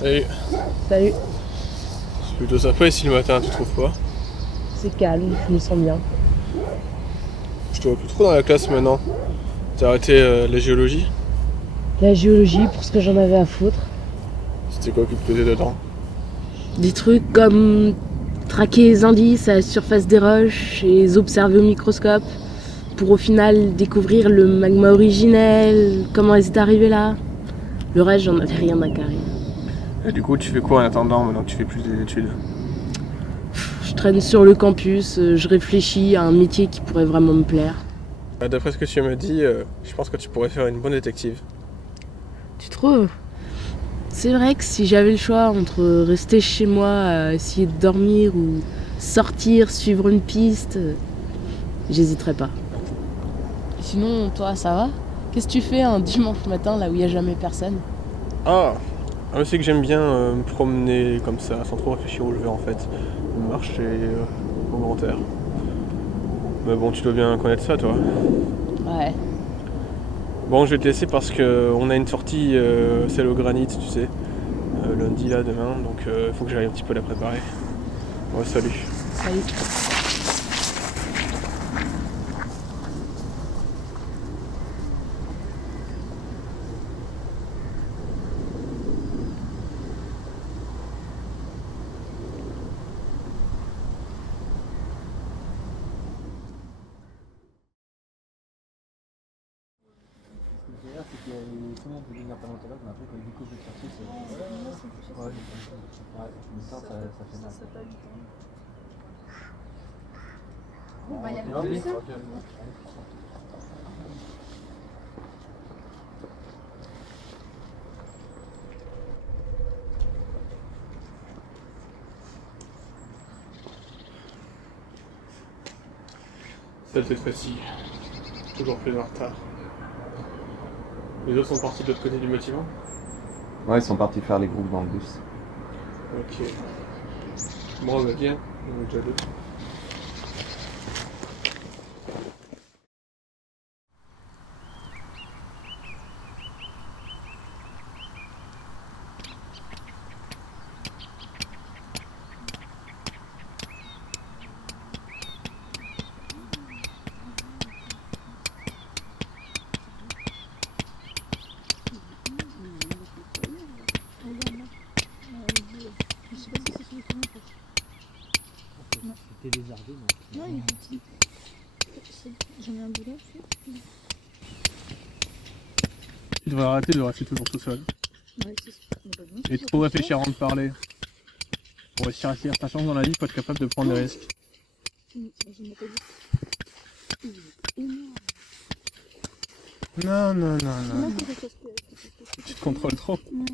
Salut. Salut. C'est plutôt sympa ici le matin, tu trouves pas? C'est calme, je me sens bien. Je te vois plus trop dans la classe maintenant. T'as arrêté la géologie? La géologie, pour ce que j'en avais à foutre. C'était quoi qui te plaisait dedans? Des trucs comme traquer les indices à la surface des roches et les observer au microscope pour au final découvrir le magma originel, comment elles étaient arrivées là. Le reste, j'en avais rien à carrer. Et du coup, tu fais quoi en attendant maintenant que tu fais plus d'études? Je traîne sur le campus, je réfléchis à un métier qui pourrait vraiment me plaire. D'après ce que tu me dis, je pense que tu pourrais faire une bonne détective. Tu trouves? C'est vrai que si j'avais le choix entre rester chez moi à essayer de dormir ou sortir, suivre une piste, j'hésiterais pas. Sinon, toi, ça va? Qu'est-ce que tu fais un dimanche matin là où il n'y a jamais personne? Ah, c'est que j'aime bien me promener comme ça, sans trop réfléchir où je vais en fait. Marcher au grand air. Mais bon, tu dois bien connaître ça, toi. Ouais. Bon, je vais te laisser parce que on a une sortie, celle au granit, tu sais, lundi là, demain, donc il faut que j'aille un petit peu la préparer. Ouais, salut. Salut. C'est que tout le monde veut devenir paléontologue, mais après quand ils découvrent le cursus, ouais, mais ça fait mal. Bon, bah, y a pas de plus. Cette fois-ci, toujours plus en retard. Les autres sont partis de l'autre côté du bâtiment? Ouais, ils sont partis faire les groupes dans le bus. Ok. Bon, bah viens, on est déjà deux. C'était lézardé, non? Non, il est petit. J'en ai un boulot aussi. Tu devrais arrêter de rester toujours tout seul. Ouais, c'est ça. Et trop réfléchir avant de parler. Pour réussir à saisir ta chance dans la vie, il faut être capable de prendre des risques. Je n'ai pas dit. Il est énorme. Non. Non, c'est parce que- Tu te contrôles trop. Ouais.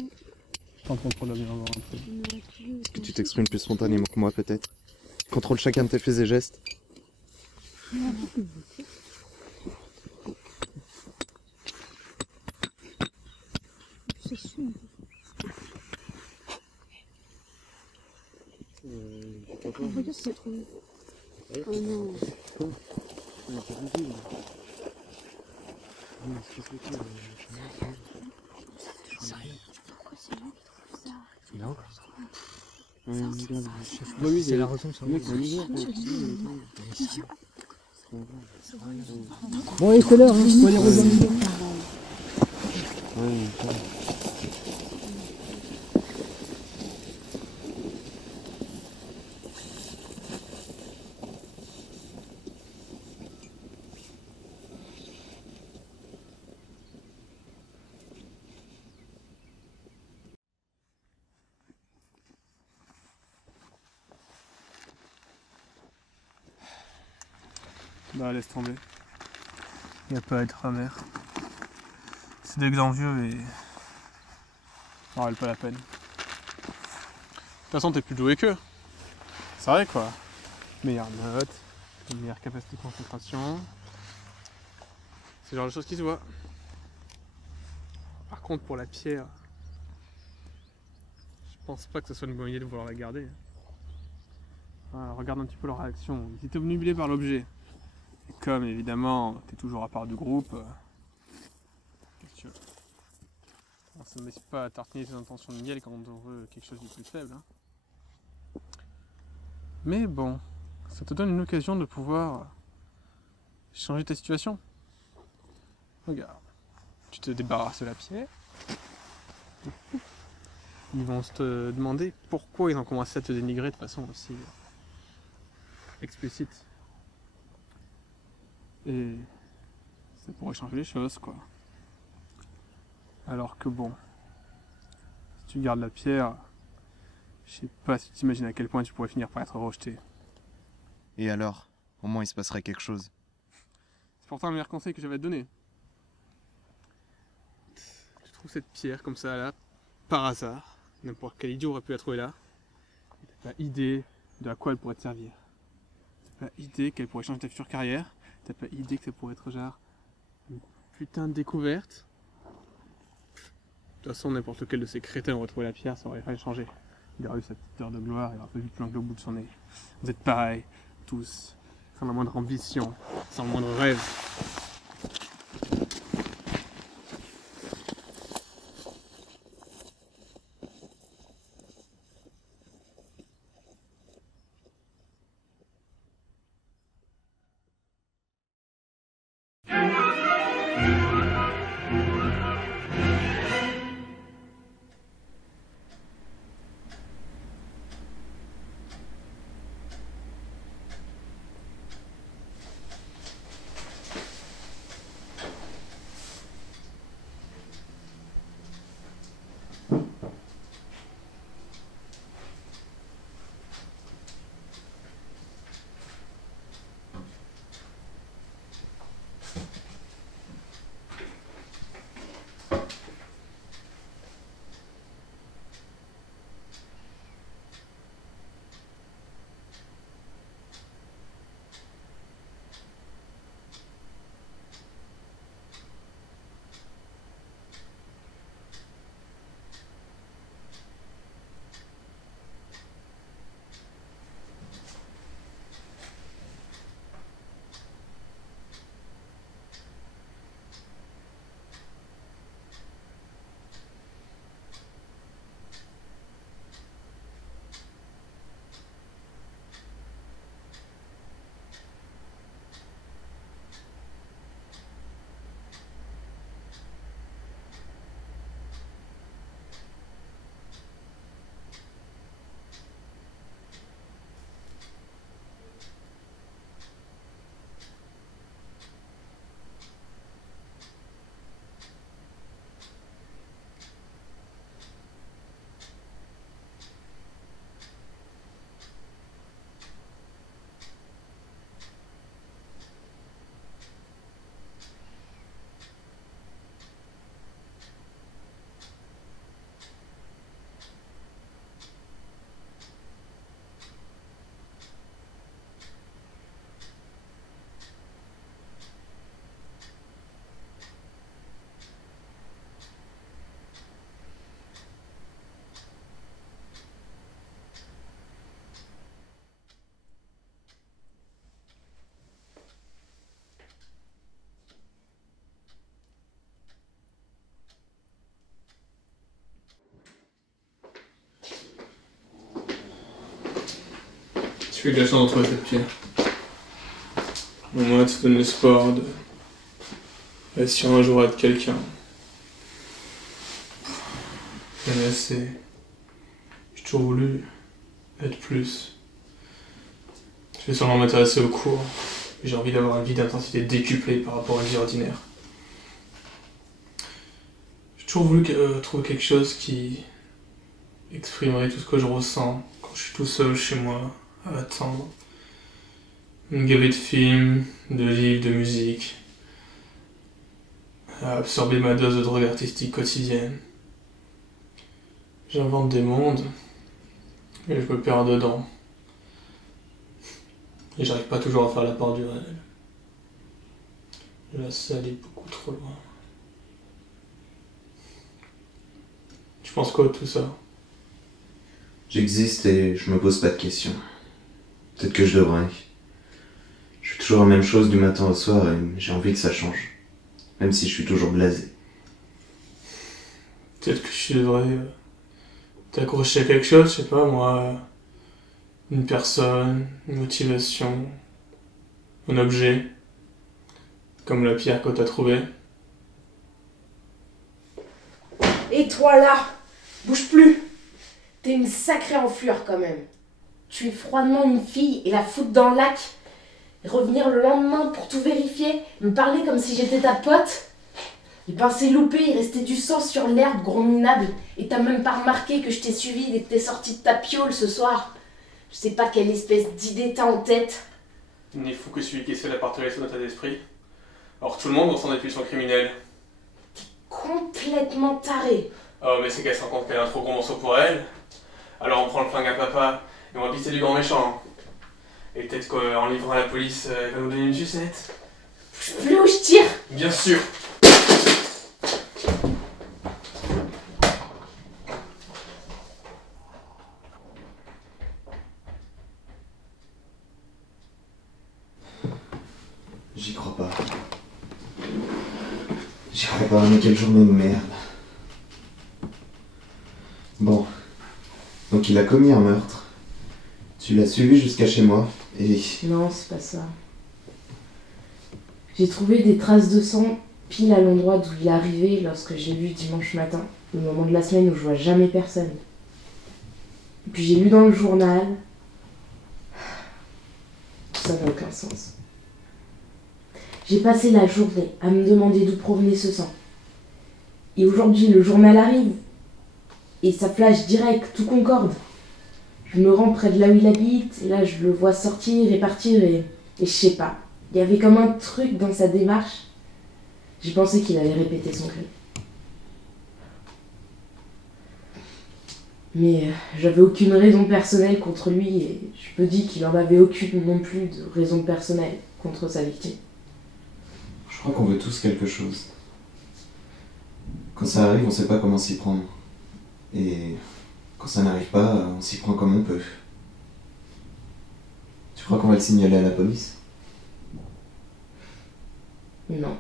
T'en contrôles bien avant un peu. Est-ce que tu t'exprimes plus spontanément que moi, peut-être? Contrôle chacun de tes faits et gestes. C'est sûr. Regarde, c'est trop. Oh non. Pourquoi c'est lui qui trouve ça? C'est la ressemble sur le Bon, allez, c'est l'heure, hein, faut aller rejoindre. Bah laisse tomber. Y a pas à être amer. C'est d'exemple vieux et ça valent pas la peine. De toute façon t'es plus doué qu'eux. C'est vrai quoi. Meilleure note, une meilleure capacité de concentration. C'est le genre de choses qui se voient. Par contre pour la pierre, je pense pas que ce soit une bonne idée de vouloir la garder. Voilà, regarde un petit peu leur réaction. Ils étaient obnubilés par l'objet. Et comme évidemment t'es toujours à part du groupe, qu'est-ce que tu veux? On se met pas à tartiner ses intentions de miel quand on veut quelque chose de plus faible. Hein. Mais bon, ça te donne une occasion de pouvoir changer ta situation. Regarde, tu te débarrasses de la pierre. Ils vont te demander pourquoi ils ont commencé à te dénigrer de façon aussi explicite. Et ça pourrait changer les choses, quoi. Alors que bon, si tu gardes la pierre, je sais pas si tu t'imagines à quel point tu pourrais finir par être rejeté. Et alors, au moins il se passerait quelque chose. C'est pourtant le meilleur conseil que j'avais à te donner. Tu trouves cette pierre comme ça là, par hasard, n'importe quel idiot aurait pu la trouver là. Et t'as pas idée de à quoi elle pourrait te servir. T'as pas idée qu'elle pourrait changer ta future carrière. T'as pas idée que ça pourrait être genre une putain de découverte. De toute façon, n'importe lequel de ces crétins aurait trouvé la pierre, ça aurait rien changé. Il aurait eu sa petite heure de gloire, il aurait pas vu plus loin que le bout de son nez. Vous êtes pareils, tous, sans la moindre ambition, sans le moindre rêve. Tu fais de la chance de trouver cette pierre. Au moins, tu te donnes l'espoir de réussir un jour à être quelqu'un. J'en ai assez. J'ai toujours voulu être plus. Je vais sûrement m'intéresser aux cours. J'ai envie d'avoir une vie d'intensité décuplée par rapport à une vie ordinaire. J'ai toujours voulu trouver quelque chose qui exprimerait tout ce que je ressens quand je suis tout seul chez moi à attendre. Une gaverie de films, de livres, de musique, à absorber ma dose de drogue artistique quotidienne. J'invente des mondes et je me perds dedans. Et j'arrive pas toujours à faire la part du réel. Là, ça allait beaucoup trop loin. Tu penses quoi de tout ça? J'existe et je me pose pas de questions. Peut-être que je devrais. Je fais toujours la même chose du matin au soir et j'ai envie que ça change. Même si je suis toujours blasé. Peut-être que je devrais t'accrocher à quelque chose, je sais pas moi. Une personne, une motivation, un objet. Comme la pierre que t'as trouvée. Et toi là, bouge plus. T'es une sacrée enflure quand même. Tuer froidement une fille et la foutre dans le lac. Et revenir le lendemain pour tout vérifier. Me parler comme si j'étais ta pote. Les pincées loupées, il restait du sang sur l'herbe, gros minable. Et t'as même pas remarqué que je t'ai suivi dès que t'es sorti de ta piole ce soir. Je sais pas quelle espèce d'idée t'as en tête. Il n'est fou que celui qui essaie d'appartenir son état d'esprit. Alors tout le monde ressent des pulsions criminelles. Complètement taré. Oh mais c'est qu'elle se rend compte qu'elle a un trop gros morceau pour elle. Alors on prend le flingue à papa et on va pisser du grand méchant. Et peut-être qu'en livrant à la police, elle va nous donner une sucette. Plus où je tire. Bien sûr. J'y crois pas. J'y crois pas, mais quelle journée de merde. Bon. Donc il a commis un meurtre. Tu l'as suivi jusqu'à chez moi et... Non, c'est pas ça. J'ai trouvé des traces de sang pile à l'endroit d'où il est arrivé lorsque j'ai vu dimanche matin, le moment de la semaine où je vois jamais personne. Et puis j'ai lu dans le journal. Tout ça n'a aucun sens. J'ai passé la journée à me demander d'où provenait ce sang. Et aujourd'hui, le journal arrive. Et ça flash direct, tout concorde. Je me rends près de là où il habite, et là je le vois sortir et partir, et je sais pas. Il y avait comme un truc dans sa démarche. J'ai pensé qu'il allait répéter son cri. Mais j'avais aucune raison personnelle contre lui, et je me dis qu'il en avait aucune non plus de raison personnelle contre sa victime. Je crois qu'on veut tous quelque chose. Quand ça arrive, on sait pas comment s'y prendre. Et quand ça n'arrive pas, on s'y prend comme on peut. Tu crois qu'on va le signaler à la police ? Non.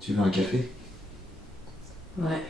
Tu veux un café ? Ouais.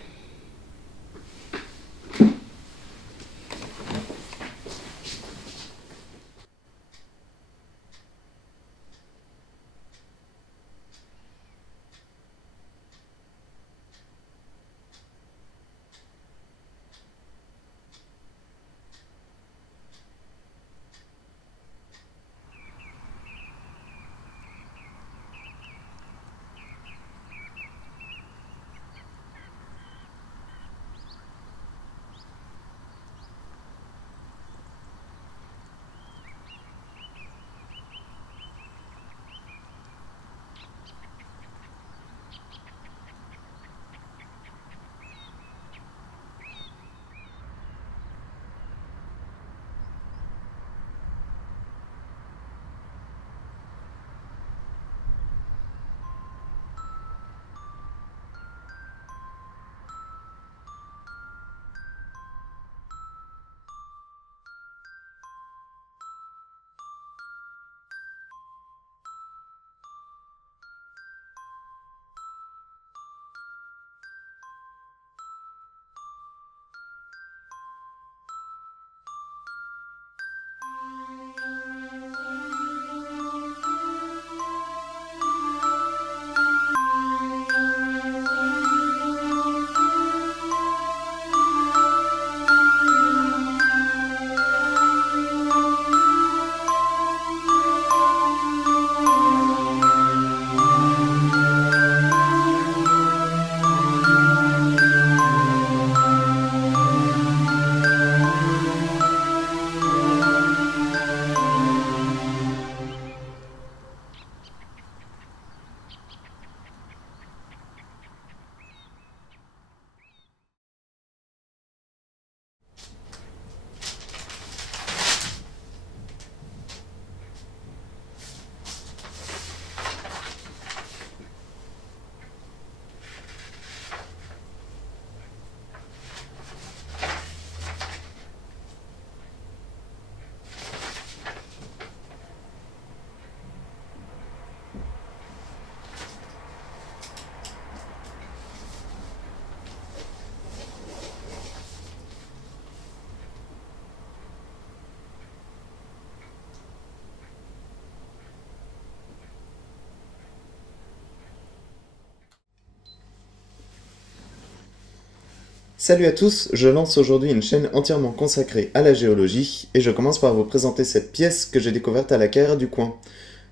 Salut à tous, je lance aujourd'hui une chaîne entièrement consacrée à la géologie et je commence par vous présenter cette pièce que j'ai découverte à la carrière du coin.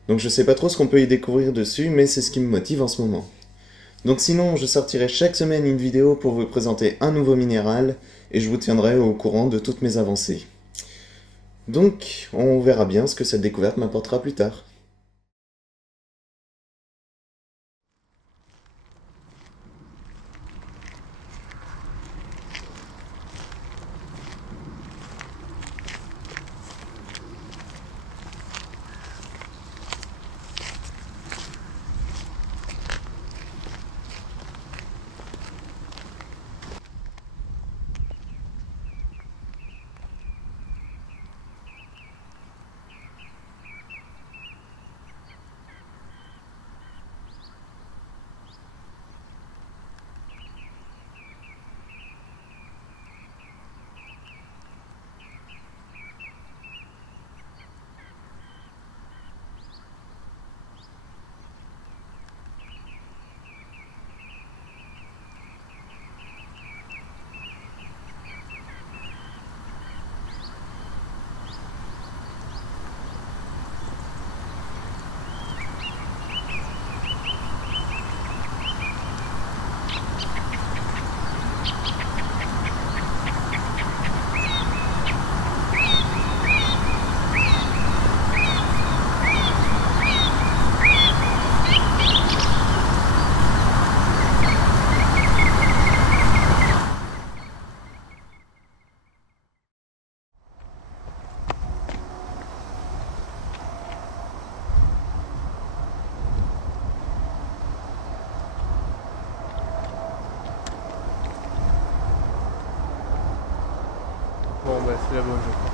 Donc je sais pas trop ce qu'on peut y découvrir dessus, mais c'est ce qui me motive en ce moment. Donc sinon, je sortirai chaque semaine une vidéo pour vous présenter un nouveau minéral et je vous tiendrai au courant de toutes mes avancées. Donc, on verra bien ce que cette découverte m'apportera plus tard. Bon bah c'est la bonne.